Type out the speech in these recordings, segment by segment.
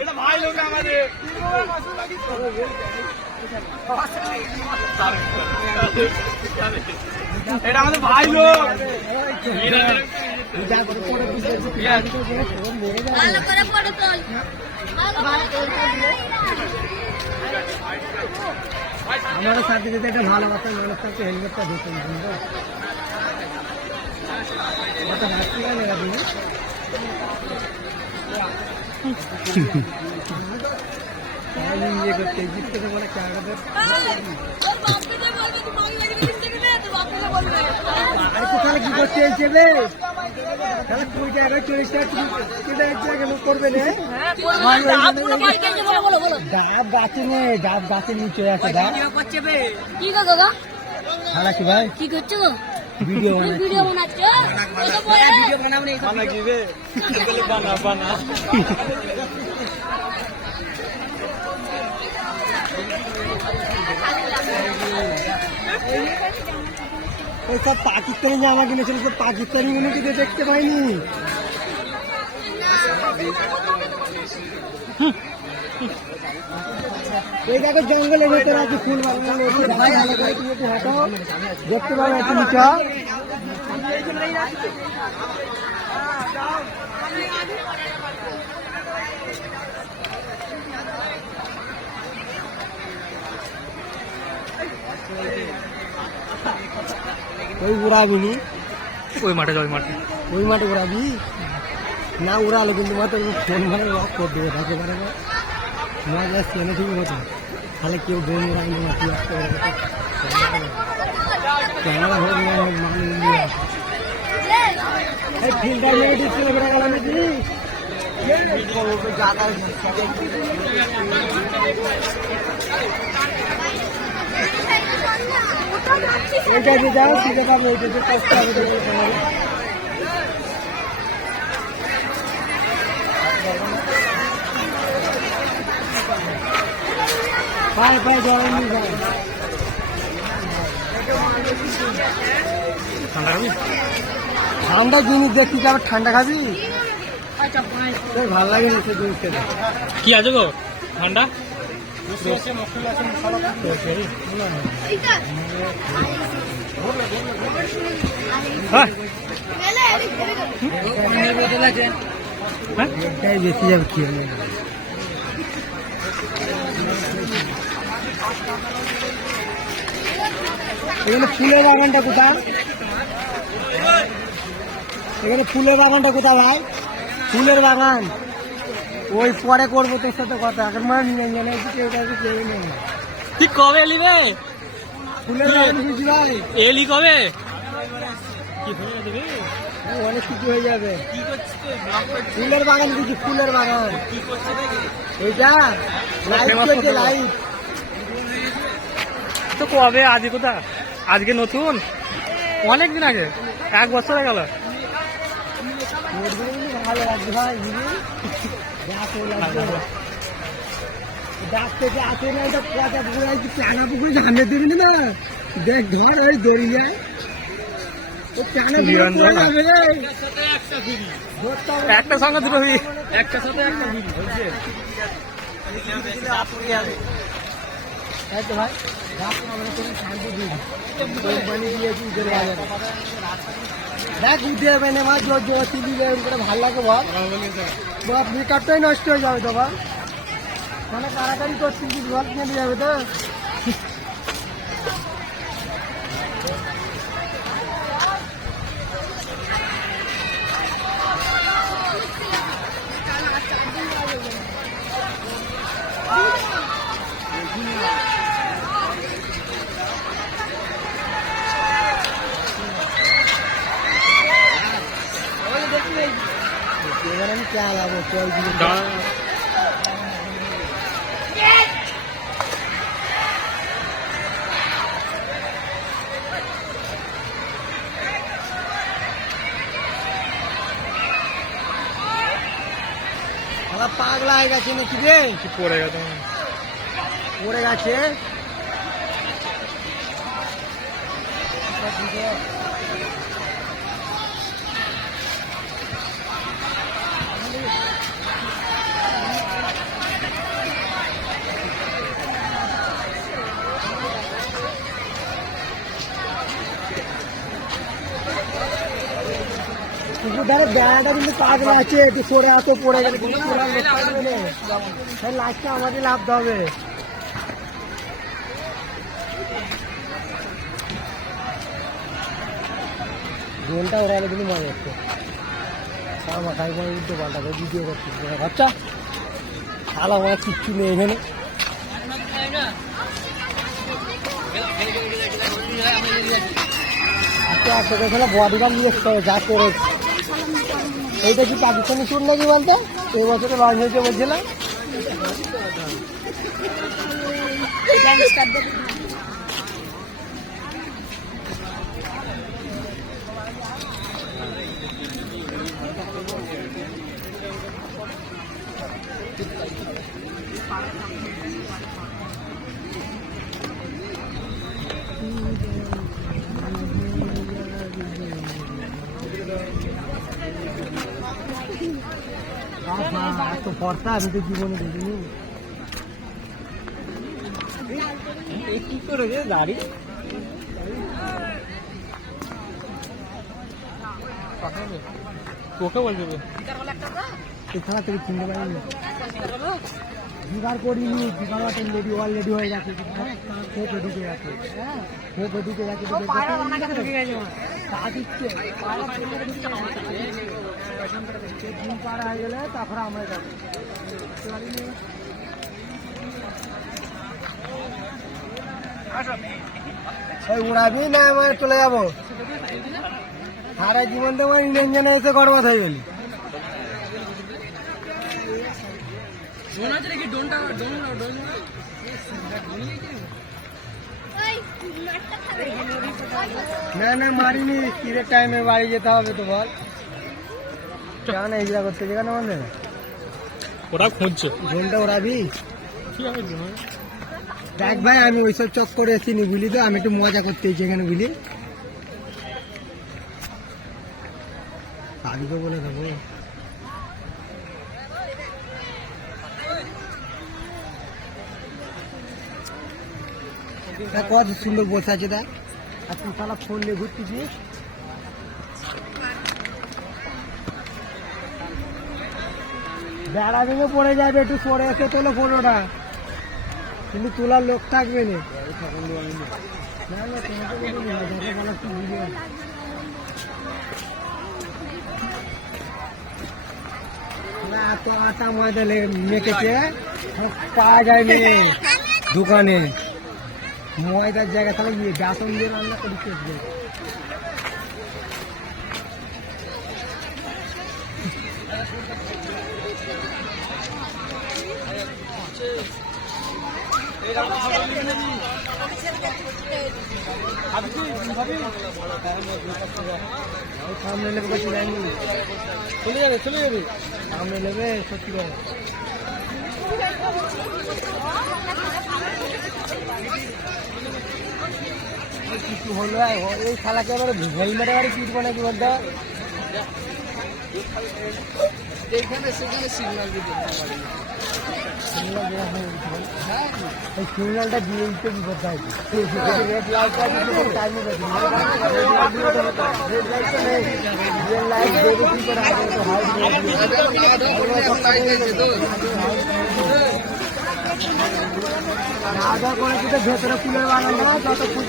এটা ভাই লোক আমাদের এটা আমাদের ভাই লোক আমার সাথে যদি একটা ভালো বাচ্চা মানুষ থাকতে হেলমেটটা দিতে বুঝলো হাসি গেলে ইয়ে করতে জিততে তো বলে তাহলে কি করতে হিসেবে তাহলে 20 টাকা 40 টাকা করবে না ডাব গাছে নেই ডাব গাছের নিচে আছে কি গো দাদা কি ভাই কি করছো গো ভিডিও ভিডিও বানাচ্ছো ভিডিও বানাবো বানা কি রে বানা বানা ওই সব পাকিস্তানি জামা কিনেছিল সব পাকিস্তানি গুলোকে দেখতে পাইনি এই দেখো জঙ্গলের ভেতরে আছে ফুল বাগান ভাই ভালো করে তুমি একটু হাঁটো দেখতে পাবে একটু নিচে ওই উড়াবি নি ওই মাঠে ওই মাঠে উড়াবি না উড়ালো কিন্তু মাত্র ফোন মানে লক করে দেবে তাকে পারে মজা আসছে না ঠিক মতো তাহলে কেউ বোন উড়াই না মাটি আসতে পারে ক্যামেরা হোক না হোক মানে ইন্ডিয়া এই ফিল্টার নিয়ে ডিসপ্লে করে গেল নাকি এইটা যে যাও শিখে পাবো এইটা যে কষ্ট হবে পায়ে পায়ে জল নিয়ে যায় ঠান্ডা জিনিস দেখতে যাবে ঠান্ডা খাবি ভালো লাগে না সে জিনিস খেতে কি আছে গো ঠান্ডা এটাই বেশি যাবে কি হবে এখানে ফুলের বাগানটা কোথা এখানে ফুলের বাগানটা কোথা ভাই ফুলের বাগান ওই পরে করবো তোর সাথে কথা এখন মানে নিয়ে নেই কেউ নেই তুই কবে এলি রে ফুলের বাগান বুঝি ভাই এলি কবে অনেক কিছু হয়ে যাবে ফুলের বাগান বুঝি ফুলের বাগান এইটা লাইট লাইট তো কবে আজকে কোথা আজকে নতুন অনেক দিন আগে 1 বছর হয়ে গেল ভালো লাগছে ভাই ডাক থেকে আসে না এটা পচা পুকুরে আছে চানা পুকুরে ঝান্ডে দেবে না দেখ ধর ওই দড়ি যায় ও চানা পুকুরে যাবে রে একটা সঙ্গে দুটো ফ্রি একটা সাথে একটা বিল হচ্ছে তাই তো ভাই রাখুন আমরা কোনো শান্তি দিই কোম্পানি দিয়েছি উঠে বাজারে দেখ উঠে যাবে না মাছ জোয়াশি দিলে করে ভালো লাগে বল মেকআপটাই নষ্ট হয়ে যাবে তো বল মানে তাড়াতাড়ি করছি বল নিয়ে যাবে তো এবার আমি কে আলাবো পাগলা হয়ে গেছে নাকি রে পড়ে গেছে পড়ে গেছে ধরো বেড়াটা কিন্তু পাগলা আছে, একটু সরে আসতে পড়ে গেলে কিন্তু লাস্টে আমাদের লাভতে হবে। ড্রোনটা ওড়ালে কিন্তু মজা হচ্ছে। মাথায় করে উল্টো পাল্টা করে ভিডিও করছি বাচ্চা শালা আমার কিচ্ছু নেই এখানে। বডি গার্ড নিয়ে এসতে হবে যা করে। এইটা কি পাকিস্তানি সুর নাকি বলতো? এই বছরে লঞ্চ হয়েছে বলছিলাম। এত ভরসা আমি তো জীবনে দেখিনি। কি করে গাড়ি তোকে বলবে এছাড়া থেকে চিনতে পারিনি, জোগাড় করিনি। জোগাড় রেডি অলরেডি হয়ে গেছে, খেয়ে ঢুকে গেছে, খেয়ে ঢুকে গেছে তা দিচ্ছে। দিন পার হয়ে গেলে তারপরে আমরা যাবো। উড়াবি না আমার চলে যাবো। সারা জীবন তো আমার ইঞ্জিনে এসে গড়বাদ হয়ে গেলি। না না মারিনি, কিরের টাইমে বাড়ি যেতে হবে তো বল। কেন এগুলা করতে যেখানে আমাদের ওরা খুঁজছে ড্রোনটা ওড়াবি। কি হবে? দেখ ভাই আমি ওইসব চক করে আসিনি বুঝলি তো, আমি একটু মজা করতে এসেছি এখানে বুঝলি। সাদিকে বলে দেবো কত সুন্দর বসে আছে দেখ। আর তুই সালা ফোন নিয়ে ঘুরতেছিস। বেড়া ভেঙে পড়ে যাবে, একটু সরে এসে তোলো ফোনটা, কিন্তু তোলার লোক থাকবে না। এত আটা ময়দা মেখেছে পাওয়া যায়নি দোকানে। ময়দার জায়গা তাহলে গিয়ে বেসন দিয়ে রান্না করে খেয়ে সামনে নেবে কিছু যায়নি, চলে যাবে সামনে নেবে সত্যি করে। কিছু হলো এই শালাকে আবার হেলমেট আবার পিটবো নাকি বলতে। এইখানে সেখানে সিগন্যাল দিতে সিগন্যালটা দিয়ে দিতে বিপদ হয়। রেড লাইটটা টাইমে আধার করে কিন্তু ভেতরে ফুলের বানানো যত ফুল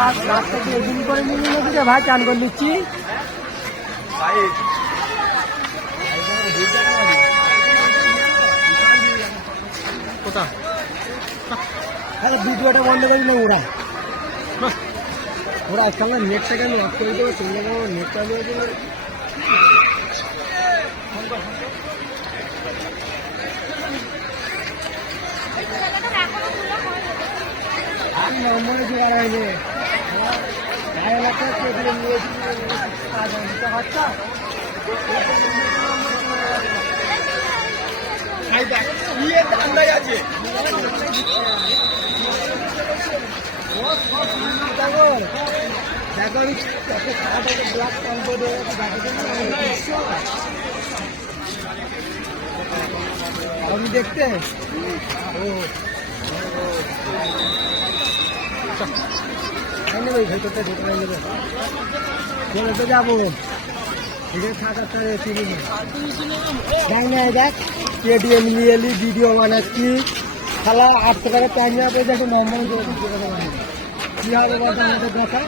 রাস্তা দিয়ে এদিন করে নিয়ে নিয়েছি ভাই, চান করে নিচ্ছি। কোথা ভিডিওটা বন্ধ করি না ওরা সঙ্গে নেটটাকে আমি অফ করে দেবো, চলে যাবো নেটটা নিয়ে দেবো। আর নম্বরে জোগাড় হয়নি, আছে দেখো আমি ব্ল্যাক কম্পো আমি দেখতে ও নেবে ভেতরটা ঢোকাই নেবে চলে তো যাবো এখানে থাকার তার চিনি দেখ না দেখ পেটিএম নিয়ে এলি ভিডিও বানাচ্ছি খালা 800 টাকা প্যান্ট যাবে দেখো নম্বর কি হবে বলতে আমাদের দেখা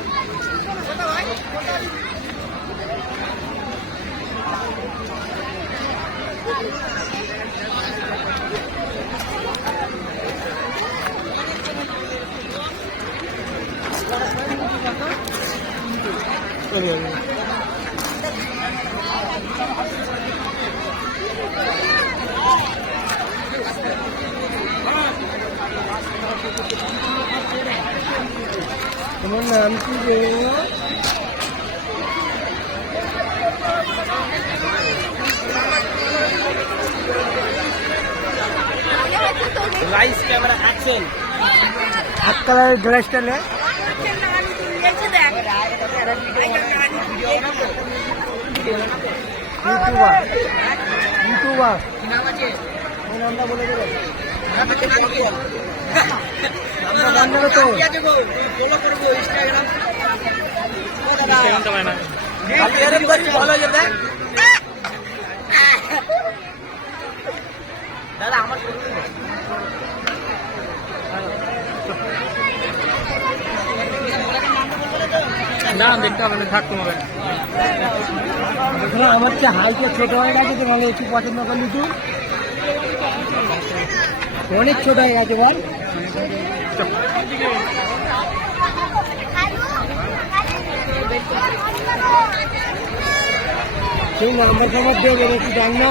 তোমার নাম কি রে লাইস ক্যামেরা অ্যাকশন হাত কালারের ড্রেসটা নে ইউটিউবার ওই নামটা বলে দেবে নামটা তো সেকেন্ড হয় না দাদা আমার না দেখতে হবে না, থাক তোমার আমার চেয়ে হাইটে ছোট হয়ে গেছে তো ভালো একটু পছন্দ করলি তুই অনেক ছোট হয়ে গেছে বল সেই নাম্বার খাবার দেবে একটু জান না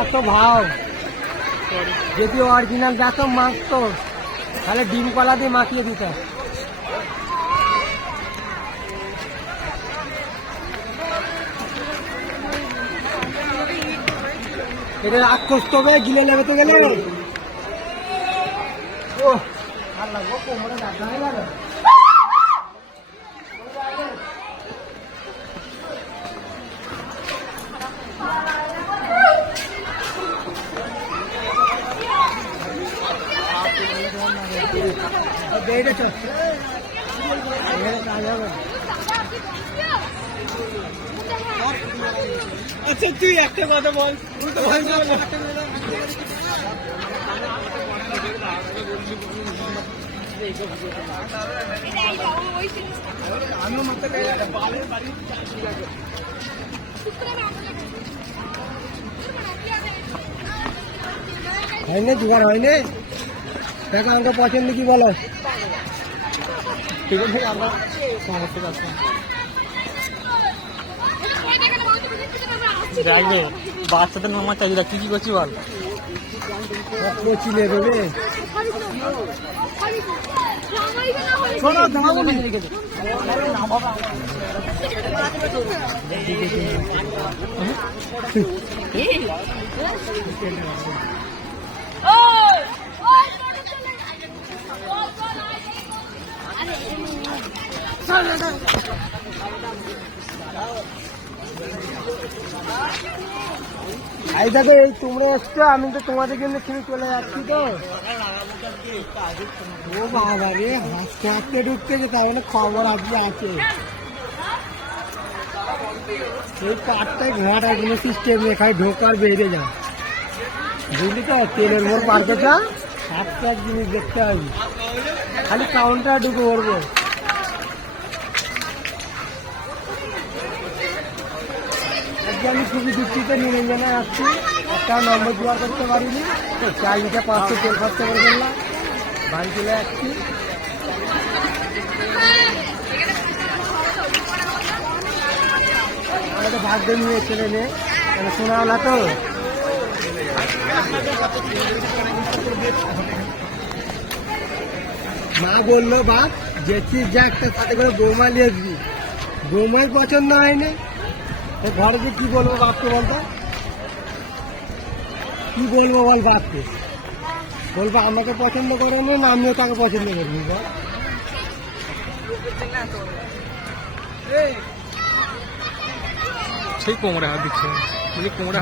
এত ভাও যদি অরিজিনাল যাতো মাখতো তাহলে ডিম কলা দিয়ে মাখিয়ে দিত এটা রাগ করতে হবে গিলে লাগাতে গেলে ও আর লাগবো কোমরে ডাক্তার হয়ে গেল আচ্ছা তুই একটা কথা বল হয়নি জোগাড় হয়নি দেখো আমাকে পছন্দ কি বলো ঠিক আছে আমরা সমস্যা আছে দেখবে বাচ্চাদের মামা চাহিদা কি কি করছি বল চিনে দেবে শোনো দামাবলি এই দেখো এই তোমরা এসছো আমি তো তোমাদের জন্য ছেড়ে চলে যাচ্ছি তো ও বাবা রে হাসতে হাসতে ঢুকতেছে তার মানে খবর আজকে আছে এই পাটটায় ঘোড়াটা কোনো সিস্টেম এখানে ঢোকার বেরিয়ে যায় বুঝলি তো তেলের মোড় পার করতে একটা এক জিনিস দেখতে হবে খালি কাউন্টার ঢুকে পড়বো আমি খুবই দুঃখিত নিরঞ্জনায় আসছি একটা নম্বর জোগাড় করতে পারিনি তো 4 লিটার 500 তেল খরচা করে ফেললাম বাড়ি চলে যাচ্ছি আমাদের ভাগ্য নিয়ে ছেলে মেয়ে শোনাওয়ালা তো মা বললো বাপ যেছিস যা একটা সাথে করে বৌমা নিয়ে আসবি বৌমার পছন্দ হয়নি ঘরে যে কি বলবো বাপকে বলতো কি বলবো বল বাপকে বলবো আমাকে পছন্দ করে না আমিও তাকে পছন্দ করবো বল সেই কোমরে হাত দিচ্ছে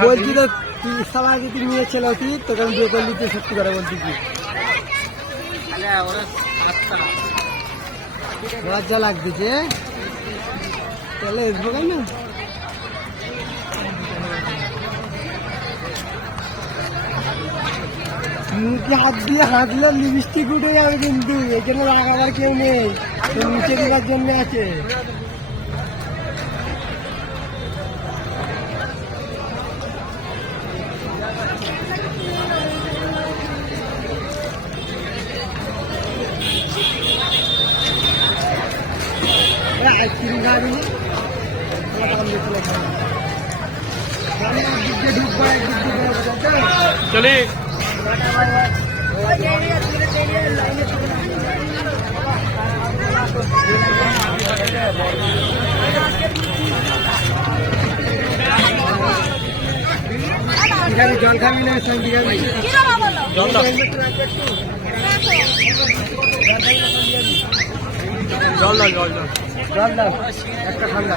বলছি তো তুই সবাই যদি মেয়ে ছেলে হতি তোকে আমি বিয়ে করলি তুই সত্যি করে বলছি কি লজ্জা লাগতেছে তাহলে আসবো কেন মুখে হাত দিয়ে হাঁটলো লিপস্টিক উঠে যাবে কিন্তু এখানে লাগাবার কেউ নেই নিচে দেওয়ার জন্য আছে আইসক্রিম খাবি চলি এখানে জল খাবি না শান্তি খাবি জল দাও জল দাও জল দাও জল দাও একটা ঠান্ডা